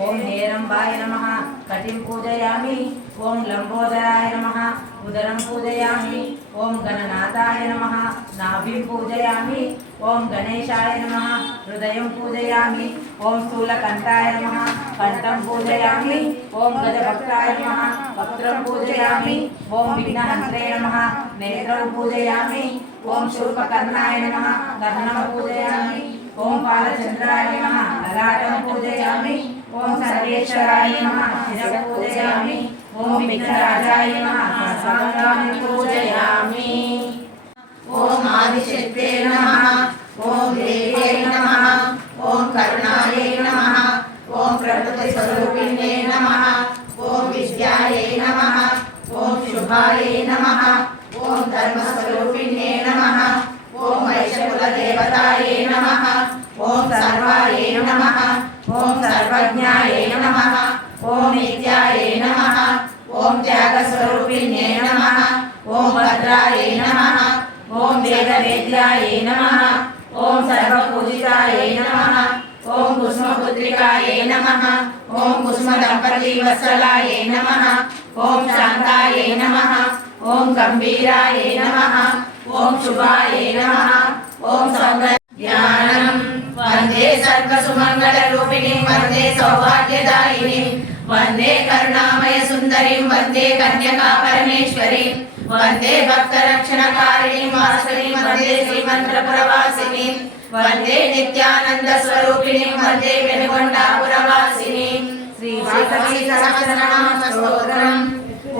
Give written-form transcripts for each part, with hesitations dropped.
ओम हेरंबाय नमः। कटिं पूजयामि। ओम लंबोदराय नमः। उदरं पूजयामि। ओम गणनाथाय नमः। नाभिं पूजयामि। ओम गणेशाय नमः। हृदयं पूजयामि। ओम स्थूलकण्ठाय नमः। कंठं पूजयामि। ओम गजभक्ताय नमः। वक्त्रं पूजयामि। ओम विघ्नहन्त्रे नमः। नेत्रं पूजयामि। ओम शूर्पकर्णाय नमः। कर्णं पूजयामि। ओम बालचंद्राय नमः। ललाटं पूजयामि। ओम सर्वेश्वराय नमः। शिरः पूजयामि। ओम विघ्नराजाय नमः। सर्वांगानि पूजयामि। ओम आदिशक्ते नमः। ओम देव्यै नमः। ओम करुणायै नमः। ओम प्रकृतिस्वरूपिण्ये नमः। ओम विद्यायै नमः। ओम शुभायै नमः। ओम धर्मस्वरूपिण्ये नमः। ओम वैश्यकुलदेवतायै नमः। ओम सर्वायै नमः। ओम सर्वज्ञायै नमः। ओम नित्यायै नमः। ओम त्यागस्वरूपिण्ये नमः। ओम भद्रायै नमः। ओम वेदवेद्यायै नमः। ओम सर्वपूजितायै नमः। ओम कुसुमपुत्रिकायै नमः। ओम कुसुमदंपतिवत्सलायै नमः। ओम शान्तायै नमः। ओम गंभीरायै नमः। ओम शुभायै नमः। ओम सौंदर्याणं वंदे सर्वसुमंगलरूपिणीं वंदे सौभाग्यदायिनीं वंदे करुणामय सुंदरीं वंदे कन्यका परमेश्वरीं वंदे भक्तरक्षणकारिणीं वासवीं वंदे श्रीमन्त्रपुरवासिनीं वंदे नित्यानंद स्वरूपिणीं वंदे वेणुगोंडापुरवासिनीं श्री वासवी सहस्रनाम स्तोत्रम्।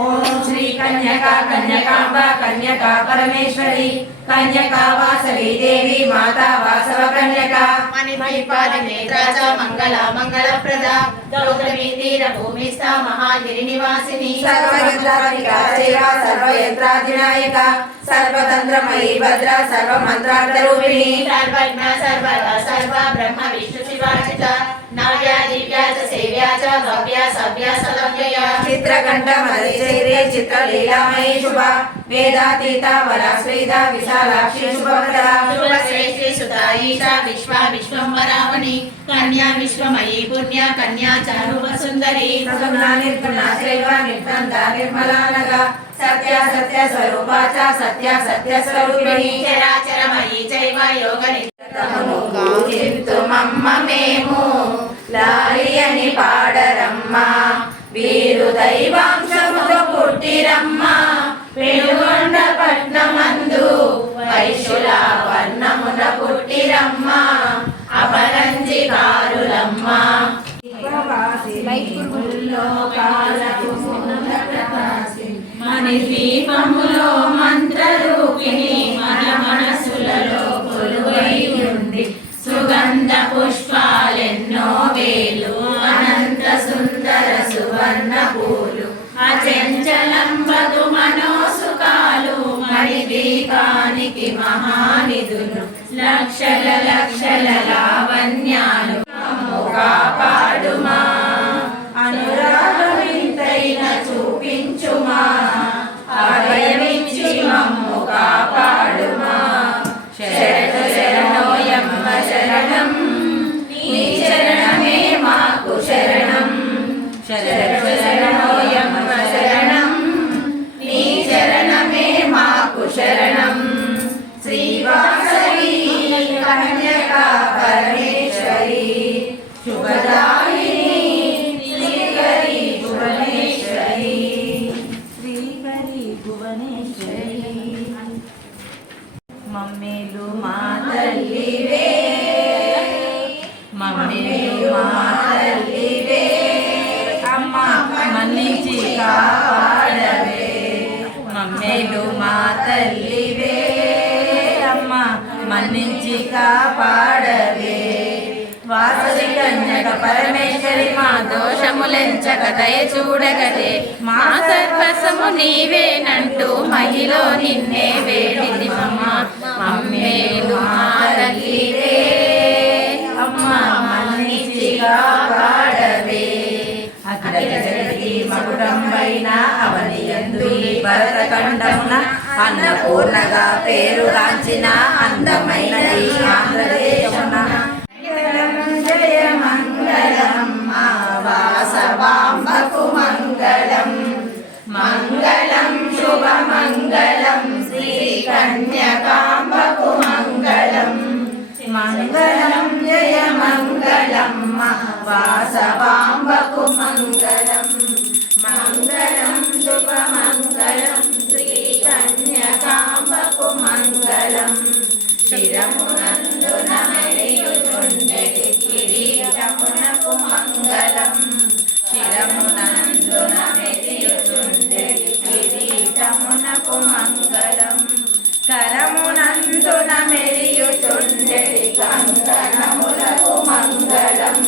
ओम श्री कन्यका कन्यकांबा कन्यका परमेश्वरी कन्यका वासवी देवी माता वासव कन्यका मणिमणिपादनेत्राचा मंगला मंगलप्रदा गौतमी तीर भूमिस्था महागिरि निवासिनी सर्वयंत्रात्मिका सेवा सर्वयंत्राधिनायिका सर्वतंत्रमयी भद्रा सर्वमंत्रार्थरूपिणी सर्वज्ञ सर्वदा सर्व ब्रह्म विष्णु शिवार्चिता नव्या दिव्या च सेव्या च भव्या सव्या सलव्यया चित्रकंठ मदशैरे चित्रलीलामयी शुभा वेदातीता वराश्रीदा विशालाक्षी शुभप्रदा शुभश्रेष्ठी सुता ईशा विश्वा विश्वंभरावणी कन्या विश्वमयी पुण्या कन्या चारुव सुंदरी सगुणा निर्गुणा चैव निर्गंधा निर्मला नगा सत्या सत्य स्वरूपाचा सत्या सत्य स्वरूपिणी चराचरमयी चैव योगनित्यतमनु పూజింతుమమ్మ మేము లాలియని పాడరమ్మ వీరు దైవాంశముతో పుట్టిరమ్మ పెనుగొండ పట్నమందు వైశ్యుల వర్ణమున పుట్టిరమ్మ అపరంజికారులమ్మ మణి దీపములో మంత్రరూపిణి మన మనసులలో కొలువై ఉంది సుగంధ పుష్పాలెన్నో వేలు అనంత సుందర సువర్ణ పూలు అచంచలంబగు మనోసుకాలు మణి దీపానికి మహానిధులు లక్షల లక్షల లావణ్యాలు కాపాడుమా అనురాగమింతైన చూపించుమా అభయమిచ్చి మమ్ము కాపాడుమా శరణు శరణోయమ్మ శరణం నీ శరణమే మాకు శరణం శరణు శరణోయమ్మ శరణం నీ శరణమే మాకు శరణం శ్రీవాసవి కన్యకా పరమేశ్వరి శుభదాయిని శ్రీకరి భువనేశ్వరి శ్రీకరి భువనేశ్వరి మమ్మేలు మా తల్లివే మమ్మేలు మా తల్లివే అమ్మ మన్నించి కాపాడవే మమ్మేలు మా తల్లివే అమ్మ మన్నించి కాపాడవే వాసవి కన్యక పరమేశ్వరి మా దోషములెంచక దయ చూడగదే మా సర్వసము నీవేనంటూ మహిలో నిన్నే వేడిది మమ్మేలు మారలీరే అమ్మ మన్నించి కాపాడవే అఖిల జగతి మకుటంబైన అవనియందు ఈ భరతఖండమున అన్నపూర్ణగా పేరుగాంచిన అందమైన ఈ ఆంధ్రదేశమున జయ మంగళం మా వాసవాంబకు మంగళం మంగళం శుభమంగళం శ్రీ కన్యకాంబకు మంగళం మంగళం జయ మంగళం మా వాసవాంబకు మంగళం మంగళం శుభమంగళం శ్రీ కన్యకాంబకు మంగళం శిరమునందున మెరియుచుండెడి కిరీటమునకు మంగళం శిరమునందున మెరియుచుండెడి కిరీటమునకు మంగళం కరమునందున మెరియుచుండెడి కంకణములకు మంగళం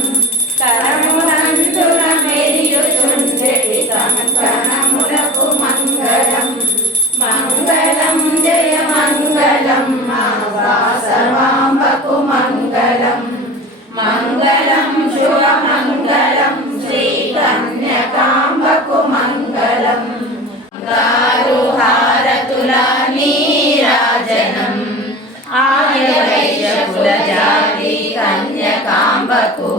కరమునందున మెరియుచుండెడి కంకణములకు మంగళం మంగళం జయ మంగళం మా వాసవాంబకు మంగళం మంగళం శుభమంగళం శ్రీ కన్యకాంబకు మంగళం గారు హారతుల నీరాజనం ఆర్యవైశ్యకుల జాతి కన్యకాంబకు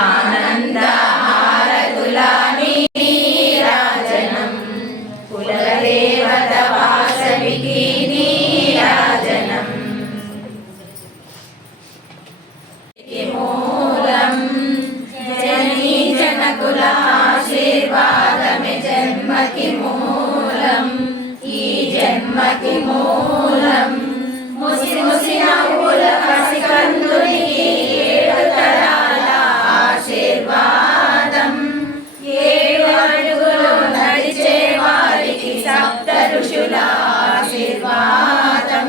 ఆనంద హారతుల నీరాజనం కులదేవత వాసవికి నీరాజనం మూలం జనీ జనకుల ఆశీర్వాదమే జన్మకి మూలం ఈ జన్మకి మూలం ముసి ముసి నవ్వుల పసికందునికి ఏడు తరాల ఆశీర్వాదం ఏడు అడుగులు నడిచే వారికి సప్త ఋషుల ఆశీర్వాదం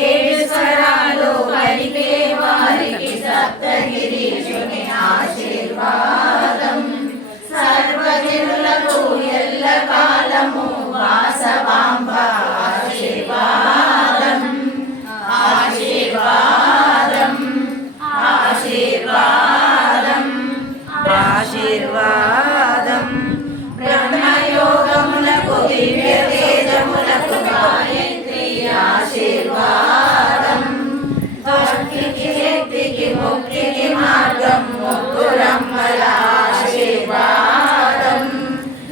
ఏడు స్వరాలు పలికే వారికి సప్తగిరీశుని ఆశీర్వాదం సర్వజనులకు ఎల్ల కాలము వాసవాంబ ఆశీర్వాదం ఆశీర్వాదం ఆశీర్వాదం ఆశీర్వాదం బ్రహ్మయోగములకు దివ్య తేజములకు గాయత్రి ఆశీర్వాదం భక్తికి శక్తికి ముక్తికి మార్గం ముగ్గురమ్మల ఆశీర్వాదం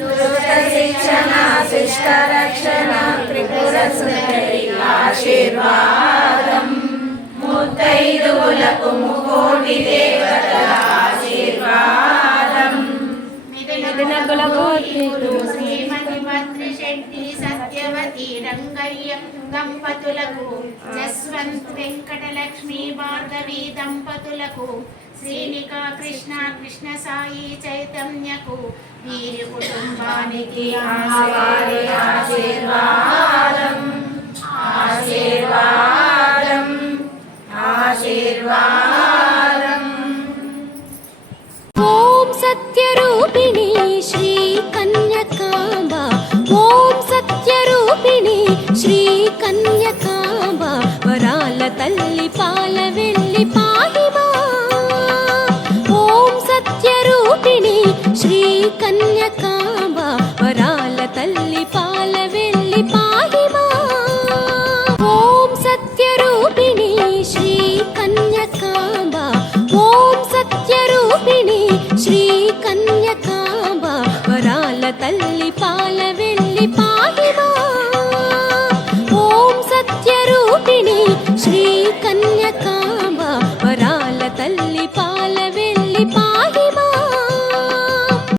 దుష్ట శిక్షణ శిష్ట రక్షణ త్రిపుర సుందరి ఆశీర్వాదం ముత్తైదువులకు ముకోటి దేవతల ఆశీర్వాదం శ్రీమతి భద్రశెట్టి సత్యవతి రంగయ్య దంపతులకు జస్వంత్ వెంకటలక్ష్మి భార్గవి దంపతులకు శ్రీనికా కృష్ణ కృష్ణ సాయి చైతన్యకు వీరి కుటుంబానికి వారి ఆశీర్వాదం ఆశీర్వాదం ఆశీర్వాదం ఓం సత్యరూపిణి శ్రీ కన్యకాంబ ఓం సత్యరూపిణి శ్రీ కన్యకాంబ వరాల తల్లి పాల వెళ్ళి పాహిమా ఓం సత్యరూపిణి శ్రీ కన్యకాంబ వరాల తల్లి పాల వెళ్ళి పాహిమా ఓం సత్యరూపిణి శ్రీ కన్యకాంబ ఓం సత్యరూపిణి శ్రీ కన్యకాంబ వరాల తల్లి పాల వెళ్ళి పాహిమా ఓం సత్యరూపిణి శ్రీ కన్యకాంబ వరాల తల్లి పాల